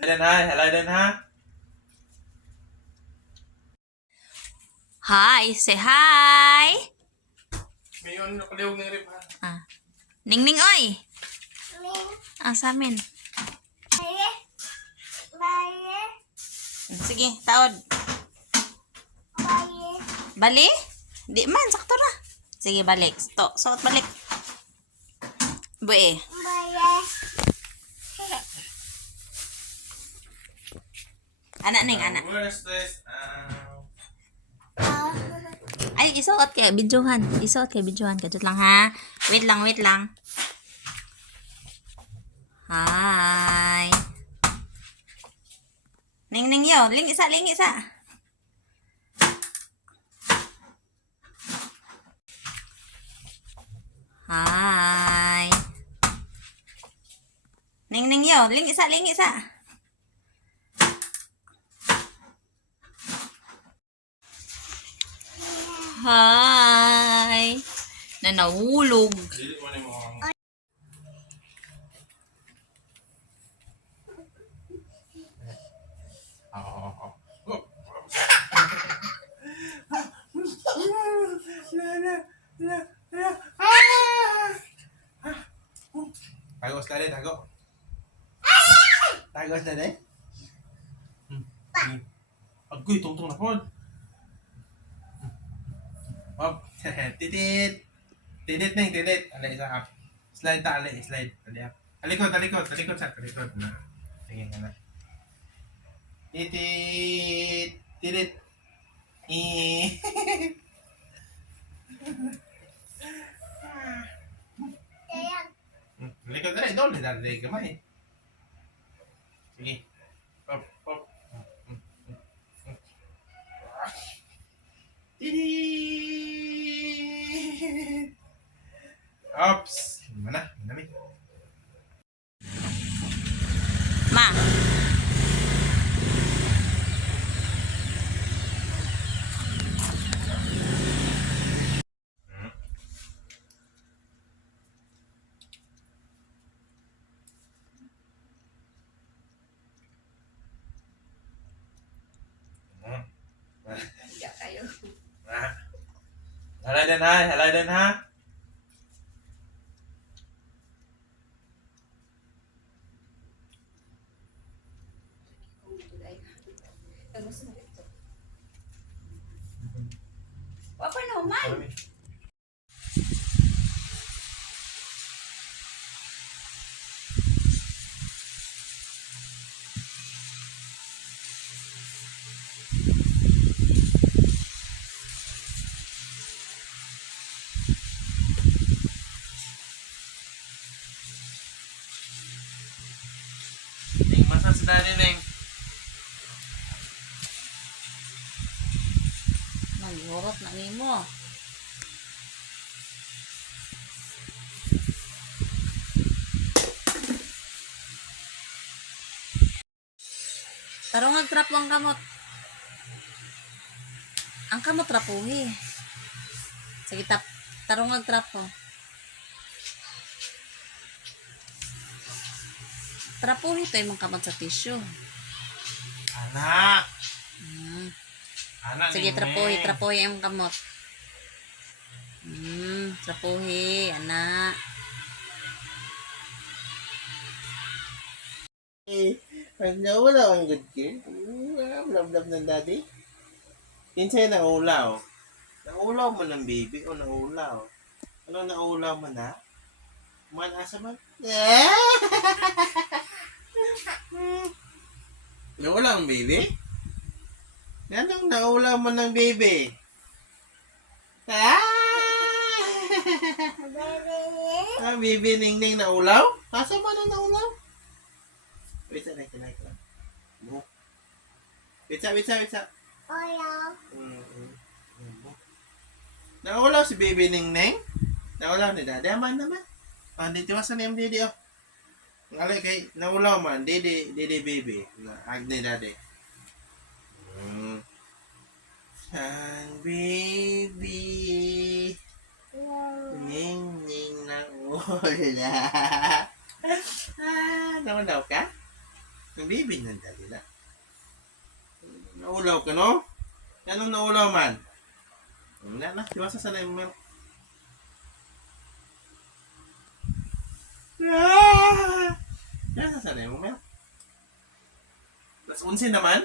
Lên hai, lại lên ha. Hi, say hi. Mayon nakaliw ng rip ha. Ah. Ningning oy. Ang sa amin. Sige, taod. Bali? Di man, sakto na. Sige, balik. Suot balik. Bue. Anak ning, anak. Where's this? Ay, isuot kay videohan. Isuot kay videohan. Kadot lang ha. Wait lang, wait lang. Hi. Ning yo. Ling isa, ling isa. Hi. Ning yo. Ling isa, ling isa. Hi. Na nahulog. Dili mo ni mo. Tagos na rin, tago. Tagos na rin. Agoy, tungtong na po. Hop. Titit. Titit na yung titit. Alay, isa up. Slide ta, alay, slide. Alay up. Talikod, talikod, talikod sa talikod na. Sige nga na. Titit. Titit. Talikod na rin, doon. Dali gamay. Sige. Hop, hop. Titit. Ops. Mana? Mana mi? Ma. Halay din ha, halay din ha. Wapa naman. Ning masa sa dali ning. Manghurot na nimo. Tarong agtrap ang kamot. Ang kamot rapuhi. Sige, tarong agtrap ko. Trapuhi to yung kamot sa tissue. Anak. Anak Sige, ni trapuhi ang kamot. Trapuhi, anak. Pag naulaw ang good kid, love ng daddy. Kinsay naulaw? Naulaw mo ng baby o naulaw? Ano naulaw mo na? Man asa man? Naulaw ang baby? Anong naulaw mo ng baby? Baby Ningning naulaw? Asa man ang naulaw? Wait a minute, wait a. Naulaw si Baby Ningning? Naulaw ni Daddy? Aman naman. Dito wasan yung Didi oh. Alay kay, naulaw man. Didi baby. Ag ni Daddy. Ang baby. Ningning na ula. Naulaw ka? Ang baby ng daddy na. Naulaw ka, no? Anong naulaw man? Wala na, di ba sasanay mo milk? Kaya sasanay mo milk? Plus 11 naman?